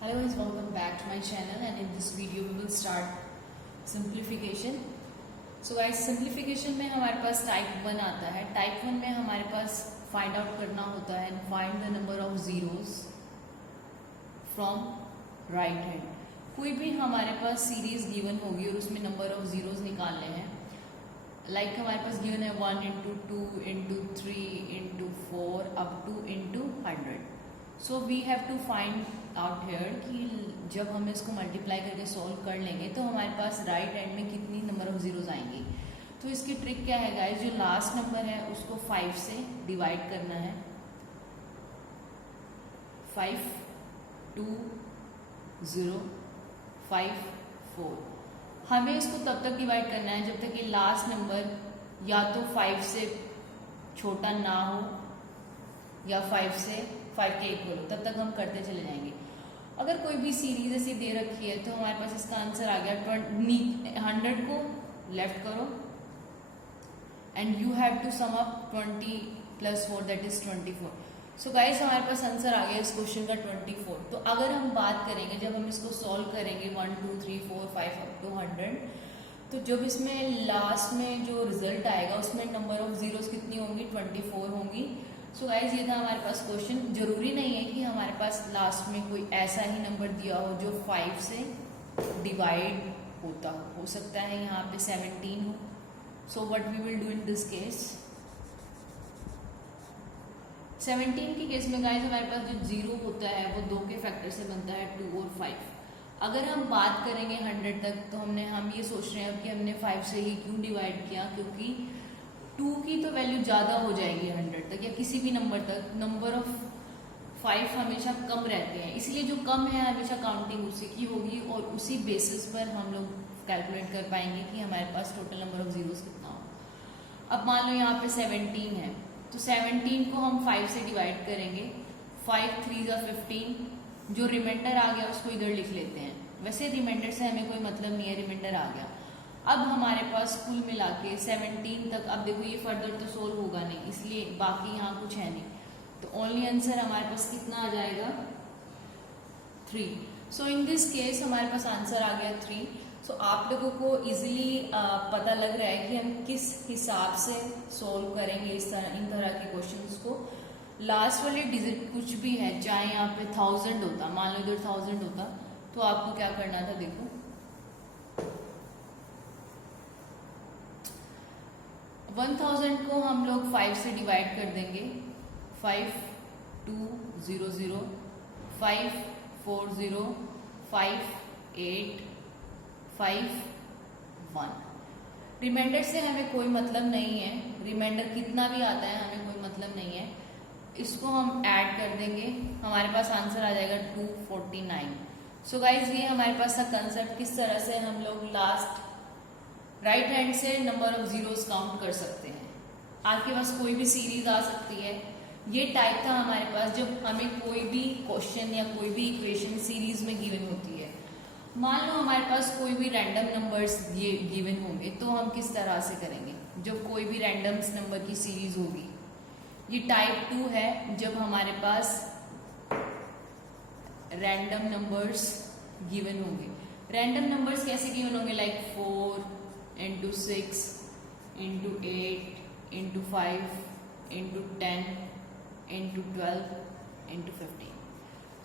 Hello guys, welcome back to my channel and in this video we will start simplification. So guys, simplification में हमारे पास type 1 आता है. Type 1 में हमारे पास find out करना होता है find the number of zeros from right hand. कोई भी हमारे पास सीरीज गिवन होगी और उसमें नंबर ऑफ जीरोस निकालने हैं. लाइक हमारे पास गिवन है 1 into 2 into 3 into 4 up to into 100. So we have to find out here कि जब हम इसको मल्टीप्लाई करके सॉल्व कर लेंगे तो हमारे पास राइट हैंड में कितनी नंबर ऑफ जीरोज आएंगी. तो इसकी ट्रिक क्या है गाइस, जो लास्ट नंबर है उसको 5 से डिवाइड करना है. 5 2 0 5 4. हमें इसको तब तक डिवाइड करना है जब तक कि लास्ट नंबर या तो 5 से छोटा ना हो या 5 के इक्वल हो. तब तक हम करते चले जाएंगे. अगर कोई भी सीरीज ऐसी दे रखी है तो हमारे पास इसका आंसर आ गया 100 को लेफ्ट करो and you have to sum up 20 plus 4 that is 24. So guys हमारे पास आंसर आ गया इस क्वेश्चन का 24. तो अगर हम बात करेंगे जब हम इसको सॉल्व करेंगे 1 2 3 4 5 अप टू 100, तो जब इसमें लास्ट में जो रिजल्ट आएगा उसमें नंबर ऑफ जीरोस कितनी होंगी, 24 होंगी. सो गाइज ये था हमारे पास क्वेश्चन. जरूरी नहीं है कि हमारे पास लास्ट में कोई ऐसा ही नंबर दिया हो जो 5 से डिवाइड होता हो सकता है यहाँ पे 17 हो. So what we will do in this case, 17 के केस में गाइज हमारे पास जो जीरो होता है वो 2 के फैक्टर से बनता है 2 और 5. अगर हम बात करेंगे 100 तक तो हम ये सोच रहे हैं कि हमने 5 से ही क्यों डिवाइड किया, क्योंकि 2 की तो वैल्यू ज़्यादा हो जाएगी 100 तक या किसी भी नंबर तक. नंबर ऑफ 5 हमेशा कम रहते हैं, इसलिए जो कम है हमेशा काउंटिंग उसी की होगी और उसी बेसिस पर हम लोग कैलकुलेट कर पाएंगे कि हमारे पास टोटल नंबर ऑफ जीरोस कितना हो. अब मान लो यहाँ पे 17 है तो 17 को हम 5 से डिवाइड करेंगे. 5 3 × 15. जो रिमाइंडर आ गया उसको इधर लिख लेते हैं. वैसे रिमाइंडर से हमें कोई मतलब नहीं है, रिमाइंडर आ गया. अब हमारे पास कुल मिला के 17 तक. अब देखो ये फर्दर तो सोल्व होगा नहीं, इसलिए बाकी यहाँ कुछ है नहीं. तो ओनली आंसर हमारे पास कितना आ जाएगा, 3. सो इन दिस केस हमारे पास आंसर आ गया 3. सो आप लोगों को इजीली पता लग रहा है कि हम किस हिसाब से सोल्व करेंगे इन तरह के क्वेश्चंस को. लास्ट वाले डिजिट कुछ भी है, चाहे यहाँ पे 1000 होता, मान लो इधर 1000 होता, तो आपको क्या करना था, देखो 1000 को हम लोग 5 से डिवाइड कर देंगे. 5 2 0 0 5 4 0 5 8 5 1. रिमाइंडर से हमें कोई मतलब नहीं है, रिमाइंडर कितना भी आता है हमें कोई मतलब नहीं है. इसको हम ऐड कर देंगे, हमारे पास आंसर आ जाएगा 249. सो गाइज ये हमारे पास का कंसेप्ट किस तरह से हम लोग लास्ट राइट हैंड से नंबर ऑफ जीरोस काउंट कर सकते हैं. आपके पास कोई भी सीरीज आ सकती है. ये टाइप था हमारे पास जब हमें कोई भी क्वेश्चन या कोई भी इक्वेशन सीरीज में गिवन होती है. मान लो हमारे पास कोई भी रैंडम नंबर्स ये गिवन होंगे तो हम किस तरह से करेंगे जब कोई भी रैंडम नंबर की सीरीज होगी. ये टाइप 2 है जब हमारे पास रैंडम नंबर्स गिवन होंगे. रैंडम नंबर्स कैसे गिवन होंगे, like 4 into 6 into 8 into 5 into 10 into 12 into 15.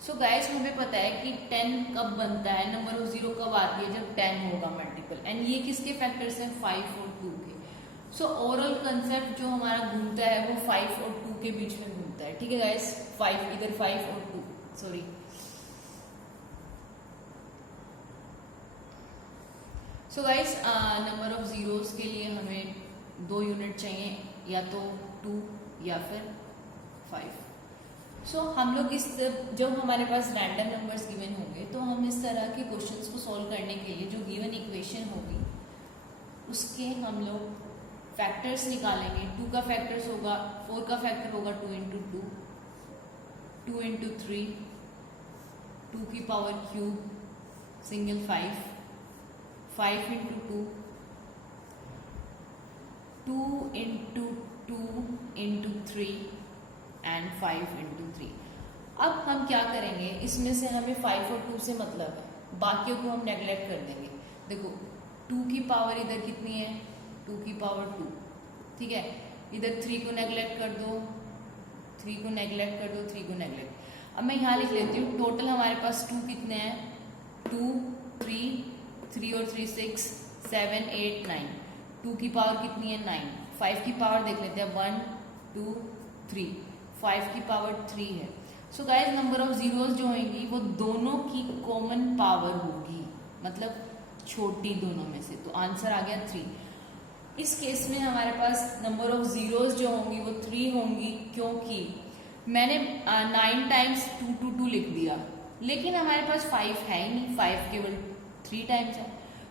So guys हमें पता है कि 10 कब बनता है, नंबर ऑफ जीरो कब आती है, जब 10 होगा मल्टीपल. एंड ये किसके फैक्टर्स हैं, 5 और 2 के. सो ओवरऑल कंसेप्ट जो हमारा घूमता है वो 5 और 2 के बीच में घूमता है. ठीक है गाइस, 5 इधर 5 और 2 sorry. So guys number of zeros के लिए हमें 2 यूनिट चाहिए, या तो 2 या फिर 5. सो हम लोग जब हमारे पास रैंडम नंबर्स गिवन होंगे तो हम इस तरह के क्वेश्चंस को सॉल्व करने के लिए जो गिवन इक्वेशन होगी उसके हम लोग फैक्टर्स निकालेंगे. 2 का फैक्टर्स होगा, 4 का फैक्टर होगा 2 इंटू 2 2 इंटू 3 2 की power cube single 5 5 into 2 2 into 2 into 3 and 5 into 3. अब हम क्या करेंगे, इसमें से हमें 5 और 2 से मतलब है, बाकियों को हम नेगलेक्ट कर देंगे। देखो 2 की पावर इधर कितनी है, 2 की पावर 2, ठीक है। इधर 3 को नेगलेक्ट कर दो, 3 को नेगलेक्ट कर दो, 3 को नेगलेक्ट। अब मैं यहाँ लिख लेती हूँ, टोटल हमारे पास 2 कितने हैं, 2 3 और 3 6 7 8 9। 2 की पावर कितनी है 9। 5 की पावर देख लेते हैं, 1 2 3, 5 की पावर 3 है। So guys number of zeros जो होंगी वो दोनों की कॉमन पावर होगी, मतलब छोटी दोनों में से, तो आंसर आ गया 3। इस केस में हमारे पास नंबर ऑफ जीरोस जो होंगी वो 3 होंगी, क्योंकि मैंने 9 टाइम्स 2 2 2 लिख दिया, लेकिन हमारे पास 5 है ही नहीं, 5 केवल 3 टाइम्स है,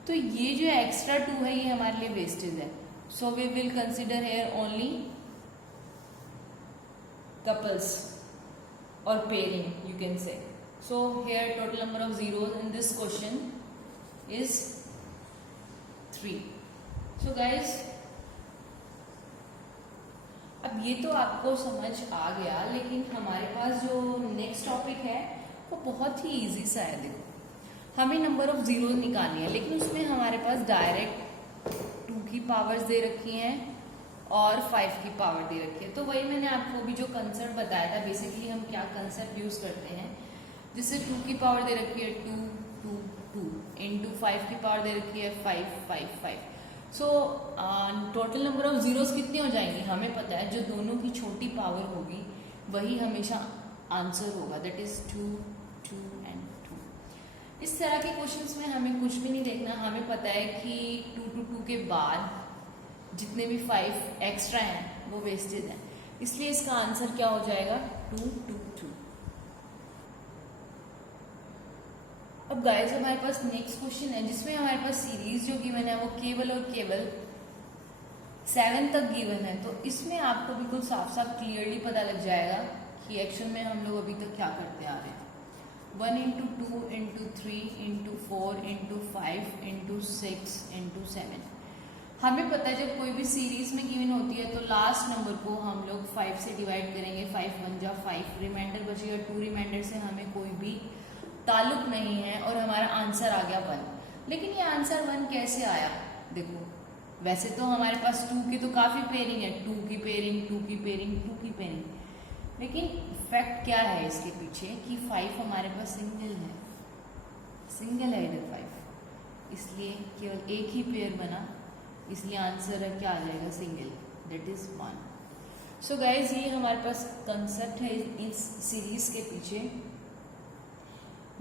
तो ये जो एक्स्ट्रा 2 है ये हमारे लिए वेस्टेज है। So we will consider here only couples or pairing, you can say. So here total number of zeros in this question is 3. So guys, अब ये तो आपको समझ आ गया, लेकिन हमारे पास जो नेक्स्ट टॉपिक है वो बहुत ही इजी सा है। देखो हमें नंबर ऑफ जीरोस निकालनी है, लेकिन उसमें हमारे पास डायरेक्ट 2 की पावर्स दे रखी हैं और 5 की पावर दे रखी है। तो वही मैंने आपको भी जो कंसेप्ट बताया था, बेसिकली हम क्या कंसेप्ट यूज करते हैं, जिससे 2 की पावर दे रखी है 2 2 2 इंटू 5 की पावर दे रखी है 5 5 5। So total number of zeros कितनी हो जाएंगी, हमें पता है जो दोनों की छोटी पावर होगी वही हमेशा आंसर होगा, दैट इज 2 2 एंड 2। इस तरह के क्वेश्चंस में हमें कुछ भी नहीं देखना, हमें पता है कि 2 2 2 के बाद जितने भी 5 एक्स्ट्रा हैं वो वेस्टेज हैं, इसलिए इसका आंसर क्या हो जाएगा 2 2 2। अब गाइस हमारे पास नेक्स्ट क्वेश्चन है, जिसमें हमारे पास सीरीज जो गिवन है वो केवल और केवल 7 तक गिवन है। तो इसमें आपको बिल्कुल साफ साफ क्लियरली पता लग जाएगा कि एक्शन में हम लोग अभी तक क्या करते आ रहे हैं। 1 into 2 into 3 into 4 into 5 into 6 into 7। हमें पता है जब कोई भी सीरीज में गिवन होती है तो लास्ट नंबर को हम लोग 5 से डिवाइड करेंगे, 5 1 जा 5, रिमाइंडर बचेगा 2, रिमाइंडर से हमें कोई भी ताल्लुक नहीं है और हमारा आंसर आ गया 1। लेकिन ये आंसर 1 कैसे आया, देखो वैसे तो हमारे पास 2 की तो काफी पेयरिंग है, 2 की पेयरिंग 2 की पेयरिंग 2 की पेयरिंग, लेकिन फैक्ट क्या है इसके पीछे कि 5 हमारे पास सिंगल है, सिंगल है इधर 5, इसलिए केवल एक ही पेयर बना, इसलिए आंसर क्या आ जाएगा single, that is 1। So guys ये हमारे पास कंसेप्ट है इस सीरीज के पीछे।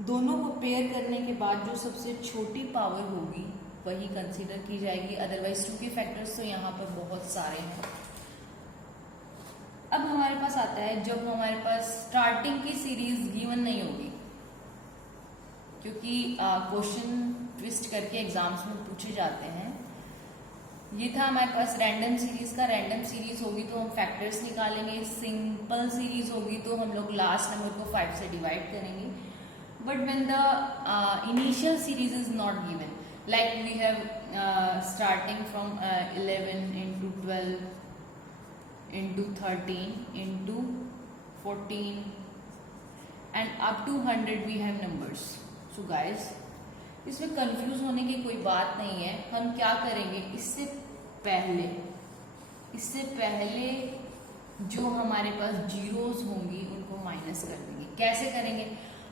दोनों को पेयर करने के बाद जो सबसे छोटी पावर होगी वही कंसीडर की जाएगी, अदरवाइज 2 के फैक्टर्स तो यहाँ पर बहुत सारे हैं। अब हमारे पास आता है जब हमारे पास स्टार्टिंग की सीरीज गिवन नहीं होगी, क्योंकि क्वेश्चन ट्विस्ट करके एग्जाम्स में पूछे जाते हैं। ये था हमारे पास रैंडम सीरीज का, रैंडम सीरीज होगी तो हम फैक्टर्स निकालेंगे, सिंपल सीरीज होगी तो हम लोग लास्ट नंबर को 5 से डिवाइड करेंगे। But when the initial series is not given, like we have starting from 11 into 12 into 13 into 14 and up to 100 we have numbers. So guys इसमें कंफ्यूज होने की कोई बात नहीं है। हम क्या करेंगे, इससे पहले जो हमारे पास जीरोस होंगी उनको माइनस कर देंगे। कैसे करेंगे,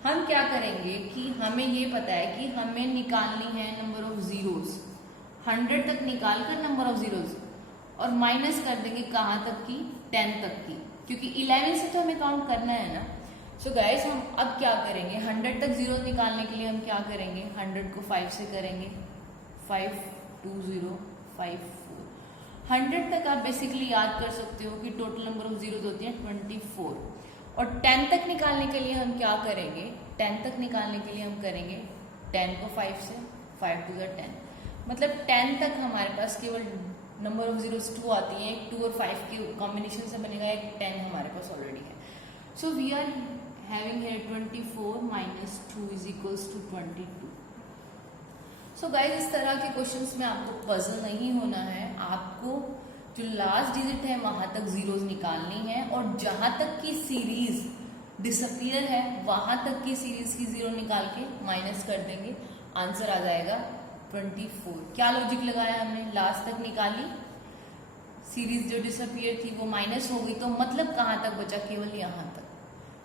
हम क्या करेंगे कि हमें ये पता है कि हमें निकालनी है नंबर ऑफ जीरोस, 100 तक निकाल कर नंबर ऑफ जीरोस, और माइनस कर देंगे कहाँ तक की, 10 तक की, क्योंकि 11 से तो हमें काउंट करना है ना। सो गाइस हम अब क्या करेंगे, 100 तक जीरो निकालने के लिए हम क्या करेंगे, 100 को 5 से करेंगे, 5 2 0 5 4। 100 तक आप बेसिकली याद कर सकते हो कि टोटल नंबर ऑफ जीरोस होती है 24। और 10 तक निकालने के लिए हम क्या करेंगे, 10 तक निकालने के लिए हम करेंगे 10 को 5 से, 5 2 10, मतलब 10 तक हमारे पास केवल नंबर ऑफ जीरोस 2 आती है। 2 और 5 के कॉम्बिनेशन से बनेगा एक 10 हमारे पास ऑलरेडी है। So we are having here 24 minus 2 is equals to 22। So guys इस तरह के क्वेश्चंस में आपको पजल नहीं होना है, आपको जो लास्ट डिजिट है वहां तक जीरोस निकालनी है, और जहां तक की सीरीज डिसअपियर है वहां तक की सीरीज की जीरो निकाल के माइनस कर देंगे, आंसर आ जाएगा 24। क्या लॉजिक लगाया हमने, लास्ट तक निकाली, सीरीज जो डिसअपियर थी वो माइनस हो गई, तो मतलब कहाँ तक बचा, केवल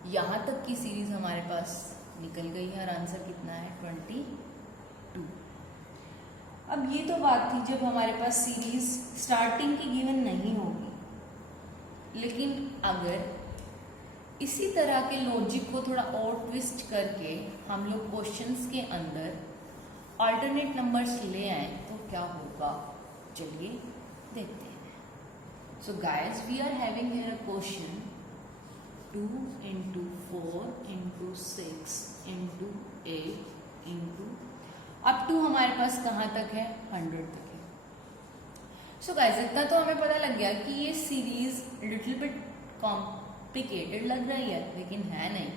यहाँ तक की सीरीज हमारे पास निकल गई है और आंसर कितना है 22। अब ये तो बात थी जब हमारे पास सीरीज स्टार्टिंग की गिवन नहीं होगी, लेकिन अगर इसी तरह के लॉजिक को थोड़ा और ट्विस्ट करके हम लोग क्वेश्चंस के अंदर अल्टरनेट नंबर्स ले आए तो क्या होगा, चलिए देखते हैं। So guys, we are having here a question 2 into 4 into 6 into 8 into up to हमारे पास कहाँ तक है, 100 तक है। सो गाइस, इतना तो हमें पता लग गया कि ये सीरीज लिटिल बिट कॉम्प्लिकेटेड लग रही है, लेकिन है नहीं,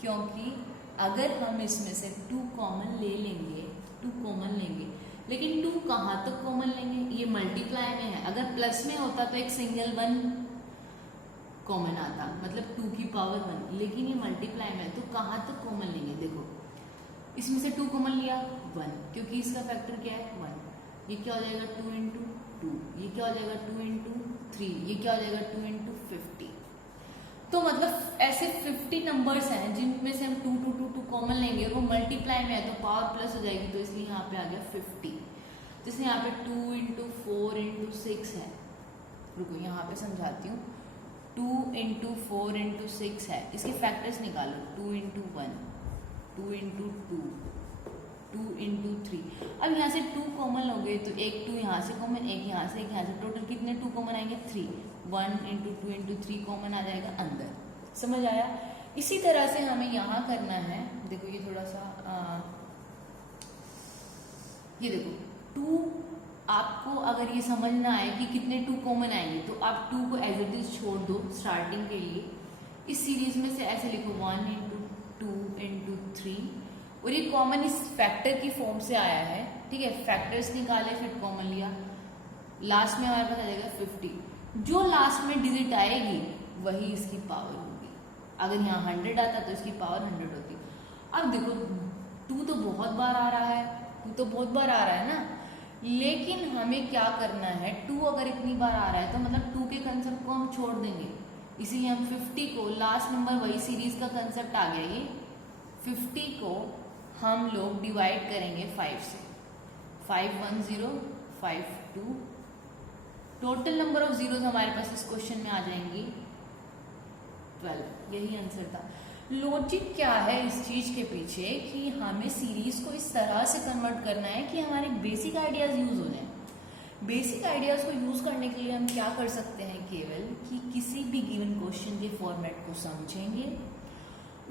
क्योंकि अगर हम इसमें से 2 कॉमन ले लेंगे, 2 कॉमन लेंगे, लेकिन 2 कहाँ तक कॉमन लेंगे, ये मल्टीप्लाई में है। अगर प्लस में होता तो एक सिंगल 1 कॉमन आता, मतलब 2 की पावर 1, लेकिन ये मल्टीप्लाई में है तो कहाँ तक कॉमन लेंगे। देखो, इसमें से 2 कॉमन लिया 1, क्योंकि इसका फैक्टर क्या है 1, ये क्या हो जाएगा 2 into 2, ये क्या हो जाएगा 2 into 3, ये क्या हो जाएगा 2 into 50। तो मतलब ऐसे 50 नंबर्स हैं जिनमें से हम 2 2 2 2 कॉमन लेंगे और वो मल्टीप्लाई में है तो पावर प्लस हो जाएगी, तो इसलिए यहाँ पे आ गया 50। जैसे यहाँ पे 2 into 4 into 6 है, रुको यहाँ पे समझाती हूँ, 2 into 4 into 6 है, इसके फैक्टर्स निकालो, 2 into 1, 2 into 2, 2 into 3। अब यहाँ से 2 कॉमन लोगे तो एक 2 यहाँ से कॉमन, एक यहाँ से, एक यहाँ से, टोटल कितने 2 कॉमन आएंगे 3, 1 into 2 into 3 कॉमन आ जाएगा अंदर। समझ आया। इसी तरह से हमें यहाँ करना है, देखो ये थोड़ा सा ये देखो 2, आपको अगर ये समझ ना आए कि कितने 2 कॉमन आएंगे तो आप 2 को एज इट इज छोड़ दो स्टार्टिंग के लिए। इस सीरीज में से ऐसे लिखो 1 into 2 into 3, और ये कॉमन इस फैक्टर की फॉर्म से आया है, ठीक है। फैक्टर्स निकाले, फिर कॉमन लिया, लास्ट में हमारे पास आ जाएगा 50। जो लास्ट में डिजिट आएगी वही इसकी पावर होगी। अगर यहाँ 100 आता तो इसकी पावर 100 होती। अब देखो 2 तो बहुत बार आ रहा है, 2 तो बहुत बार आ रहा है ना, लेकिन हमें क्या करना है, 2 अगर इतनी बार आ रहा है तो मतलब 2 के कंसेप्ट को हम छोड़ देंगे, इसीलिए हम 50 को, लास्ट नंबर वही सीरीज का कंसेप्ट आ गया, ये 50 को हम लोग डिवाइड करेंगे 5 से, 5 1 0 5 2, टोटल नंबर ऑफ जीरोज हमारे पास इस क्वेश्चन में आ जाएंगी 12। यही आंसर था। लॉजिक क्या है इस चीज के पीछे कि हमें सीरीज को इस तरह से कन्वर्ट करना है कि हमारे बेसिक आइडियाज यूज हो जाए। बेसिक आइडियाज को यूज करने के लिए हम क्या कर सकते हैं, केवल कि किसी भी गिवन क्वेश्चन के फॉर्मेट को समझेंगे,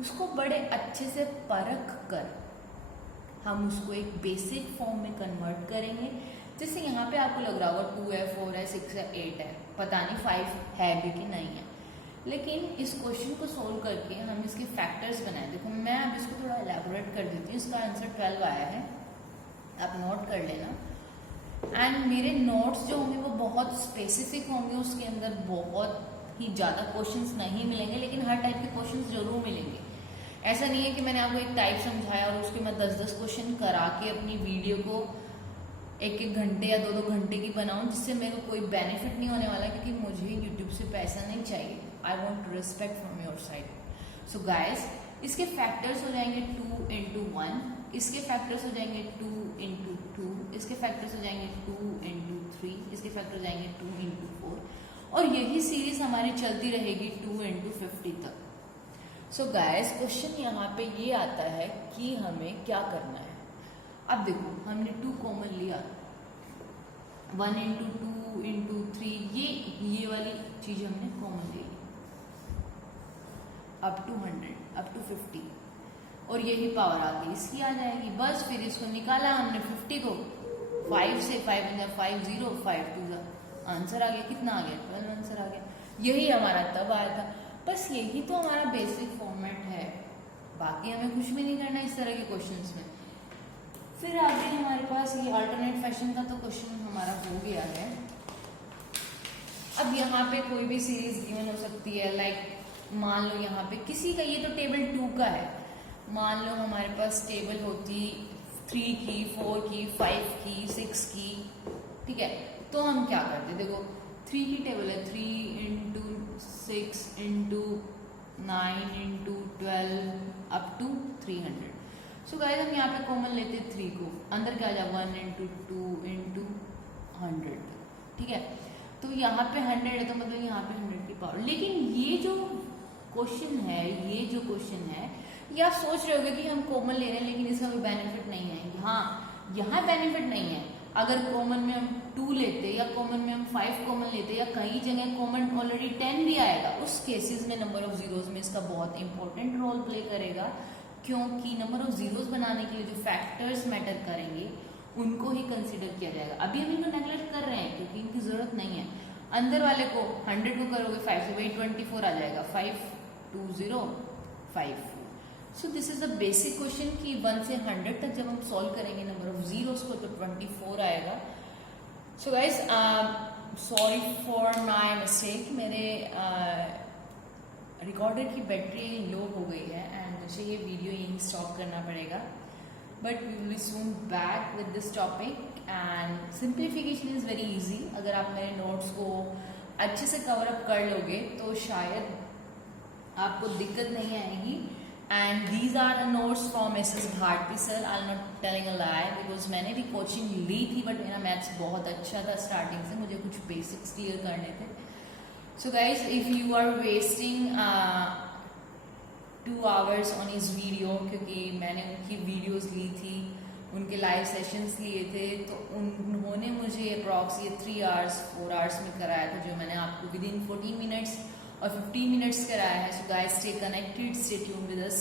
उसको बड़े अच्छे से परख कर हम उसको एक बेसिक फॉर्म में कन्वर्ट करेंगे। जैसे यहाँ पे आपको लग रहा होगा 2 है 4 है 6 है 8 है, पता नहीं 5 है भी कि नहीं है, लेकिन इस क्वेश्चन को सोल्व करके हम इसके फैक्टर्स बनाए। देखो मैं अब इसको थोड़ा एलैबोरेट कर देती हूँ। इसका आंसर 12 आया है, आप नोट कर लेना। एंड मेरे नोट्स जो होंगे वो बहुत स्पेसिफिक होंगे, उसके अंदर बहुत ही ज़्यादा क्वेश्चंस नहीं मिलेंगे, लेकिन हर टाइप के क्वेश्चंस जरूर मिलेंगे। ऐसा नहीं है कि मैंने आपको एक टाइप समझाया और उसके मैं 10-10 क्वेश्चन करा के अपनी वीडियो को 1-1 घंटे या 2-2 घंटे की बनाऊं, जिससे मेरे को कोई बेनिफिट नहीं होने वाला, क्योंकि मुझे यूट्यूब से पैसा नहीं चाहिए। I want respect from your side. So guys, इसके फैक्टर्स हो जाएंगे 2 into 1, इसके फैक्टर्स हो जाएंगे 2 into 2, इसके फैक्टर्स हो जाएंगे 2 into 3, इसके फैक्टर हो जाएंगे 2 into 4, और यही सीरीज हमारी चलती रहेगी 2 into 50 तक। सो गाइस, क्वेश्चन यहाँ पे ये आता है कि हमें क्या करना है। अब देखो हमने 2 कॉमन लिया, 1 into 2 into 3, ये वाली चीज हमने कॉमन ले ली, अप टू 100 अप टू 50, और यही पावर आ गई इसकी आ जाएगी। बस फिर इसको निकाला हमने 50 को, 5 से 5 0 5 0 5 2 आंसर आ गया। कितना आ गया? 12 आंसर आ गया। यही हमारा तब आया था। बस यही तो हमारा बेसिक फॉर्मेट है, बाकी हमें कुछ भी नहीं करना इस तरह के क्वेश्चंस में। फिर आगे हमारे पास ये अल्टरनेट फैशन का तो क्वेश्चन हमारा हो गया है। अब यहाँ पे कोई भी सीरीज गिवन हो सकती है, लाइक मान लो यहाँ पे किसी का, ये तो टेबल 2 का है, मान लो हमारे पास टेबल होती 3 की, 4 की, 5 की, 6 की, ठीक है। तो हम क्या करते, देखो 3 की टेबल है, 3 into 6 into 9 into 12 up to 300। So guys हम यहाँ पे कॉमन लेते हैं 3 को, अंदर क्या आ जाए 1 इंटू 2 इंटू 100, ठीक है। तो यहाँ पे 100 है तो मतलब यहाँ पे 100 की पावर। लेकिन ये जो क्वेश्चन है, ये जो क्वेश्चन है, ये आप सोच रहे होगे कि हम कॉमन ले रहे हैं लेकिन इसका कोई बेनिफिट नहीं है। हाँ, यहाँ बेनिफिट नहीं है। अगर कॉमन में हम 2 लेते या कॉमन में हम 5 कॉमन लेते या कई जगह कॉमन ऑलरेडी 10 भी आएगा, उस केसेस में नंबर ऑफ जीरोज में इसका बहुत इंपॉर्टेंट रोल प्ले करेगा, क्योंकि नंबर ऑफ जीरोज बनाने के लिए जो फैक्टर्स मैटर करेंगे उनको ही कंसिडर किया जाएगा। अभी हम इनको नेगलेक्ट कर रहे हैं क्योंकि इनकी जरूरत नहीं है। अंदर वाले को 100 को करोगे 5 से, वही 24 आ जाएगा, 5 2 0 5। So this is the basic question कि 1 से 100 तक जब हम सॉल्व करेंगे नंबर ऑफ जीरोस को तो 24 आएगा। So guys sorry for my mistake, मेरे रिकॉर्डर की बैटरी लो हो गई है एंड मुझे ये वीडियो यहीं स्टॉप करना पड़ेगा, but we will soon back with this topic. And simplification is very easy. अगर आप मेरे नोट्स को अच्छे से कवर अप कर लोगे तो शायद आपको दिक्कत नहीं आएगी। And these are notes from Mrs Bharti sir. I am not telling a lie because मैंने भी कोचिंग ली थी, बट मेरा मैथ्स बहुत अच्छा था स्टार्टिंग से, मुझे कुछ बेसिक्स क्लियर करने थे। So guys if you are wasting 2 hours on इस वीडियो, क्योंकि मैंने उनकी वीडियोस ली थी, उनके लाइव सेशंस लिए थे, तो उन्होंने मुझे अप्रॉक्स ये 3 आवर्स 4 आवर्स में कराया था, जो मैंने आपको विद इन 14 मिनट्स और 15 मिनट्स कराया है। So guys stay connected, stay tuned with us.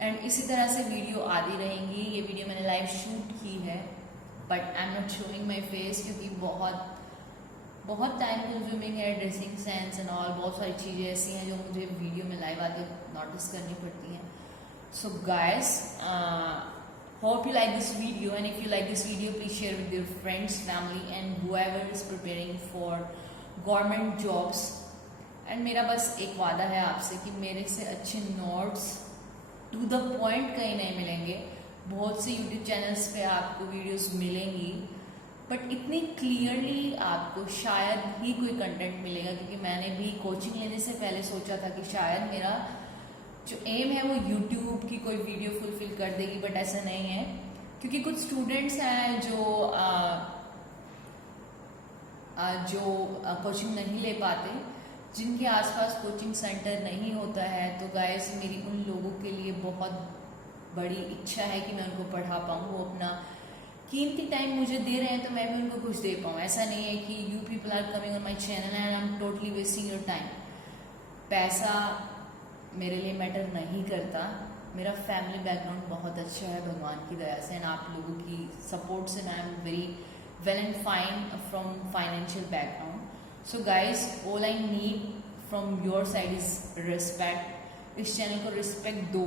And इसी तरह से वीडियो आती रहेंगी। ये वीडियो मैंने लाइव शूट की है, but I am not showing my face क्योंकि बहुत टाइम कंज्यूमिंग है, ड्रेसिंग सेंस एंड ऑल, बहुत सारी चीज़ें ऐसी हैं जो मुझे वीडियो में लाइव आके नोटिस करनी पड़ती हैं। So guys hope you like this video, and if you like this video please share with your friends, family and whoever is preparing for government jobs। And मेरा बस एक वादा है आपसे कि मेरे से अच्छे नोट्स टू द पॉइंट कहीं नहीं मिलेंगे। बहुत से यूट्यूब चैनल्स पे आपको वीडियोस मिलेंगी, बट इतनी क्लियरली आपको शायद ही कोई कंटेंट मिलेगा, क्योंकि मैंने भी कोचिंग लेने से पहले सोचा था कि शायद मेरा जो एम है वो यूट्यूब की कोई वीडियो फुलफिल कर देगी, बट ऐसा नहीं है। क्योंकि कुछ स्टूडेंट्स हैं जो कोचिंग नहीं ले पाते, जिनके आसपास कोचिंग सेंटर नहीं होता है, तो गाइस मेरी उन लोगों के लिए बहुत बड़ी इच्छा है कि मैं उनको पढ़ा पाऊँ। वो अपना कीमती टाइम मुझे दे रहे हैं तो मैं भी उनको कुछ दे पाऊँ। ऐसा नहीं है कि you people are coming on my channel and I am totally wasting your time. पैसा मेरे लिए मैटर नहीं करता। मेरा फैमिली बैकग्राउंड बहुत अच्छा है भगवान की दया से, एंड आप लोगों की सपोर्ट से I am very well and fine from financial background. So guys all I need from your side is respect. इस चैनल को रिस्पेक्ट दो।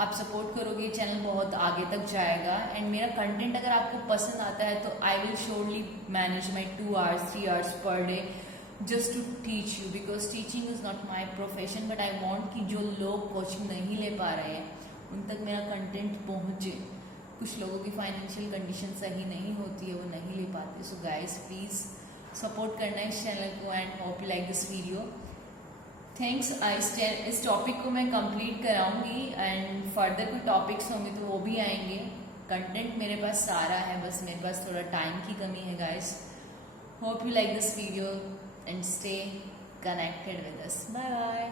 आप सपोर्ट करोगे चैनल बहुत आगे तक जाएगा, एंड मेरा कंटेंट अगर आपको पसंद आता है तो I will surely manage my 2 hours 3 hours per day just to teach you, because teaching is not my profession, but I want कि जो लोग कोचिंग नहीं ले पा रहे हैं उन तक मेरा कंटेंट पहुँचे। कुछ लोगों की फाइनेंशियल कंडीशन सही नहीं होती है, वो नहीं ले पाते। सो गाइस प्लीज़ सपोर्ट करना इस चैनल को, and hope you like this video. Thanks. इस टॉपिक को मैं कंप्लीट कराऊंगी, एंड फर्दर कोई टॉपिक्स होंगे तो वो भी आएंगे। कंटेंट मेरे पास सारा है, बस मेरे पास थोड़ा टाइम की कमी है guys. Hope you like this video and stay connected with us. Bye bye.